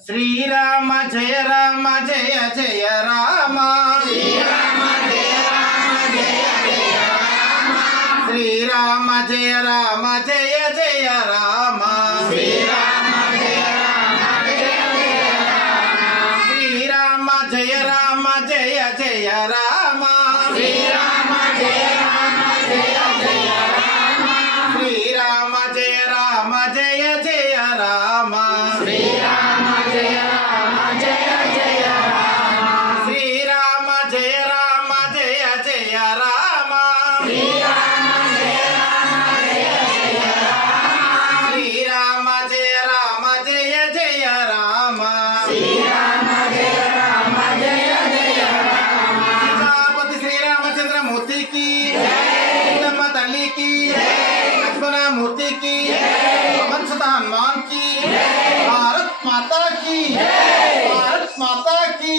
శ్రీరామ జయ రామ జయ జయ రామ శ్రీరామ జయ రామ జయ జయ రామ శ్రీరామ జయ రామ జయ జయ రామ శ్రీరామ జయ రామ జయ జయ రామ శ్రీరామ జయ రామ జయ జయ రామ శ్రీరామ జయ రామ జయ జయ రామ శ్రీరామ జయ రామ జయ జయ రామ శ్రీరామ జయ రామ జయ జయ రామ శ్రీరామ జయ రామ జయ జయ రామ శ్రీరామ జయ రామ జయ జయ రామ శ్రీరామ జయ రామ జయ జయ రామ శ్రీరామ జయ రామ జయ జయ రామ సీతాపతి శ్రీరామచంద్రమూర్తి की जय తల్లి की लक्ष्मण मूर्ति की पवन सुत हनुमान की भारत माता की भारत माता की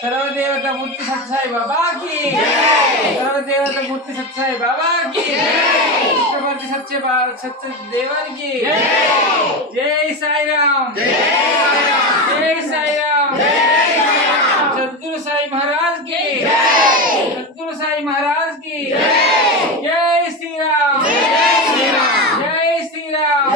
सर्वदेवता मूर्ति सत्साई बाबा की सर्वदेवता मूर्ति सत्साई बाबा की विष्णुपति सच्चे देवन की जय साई राम जय साई राम सद्गुरु साई महाराज की सद्गुरु साई महाराज की जय श्री राम जय श्री राम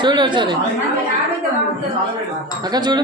చూడు ఒకసారి అక్క చూడు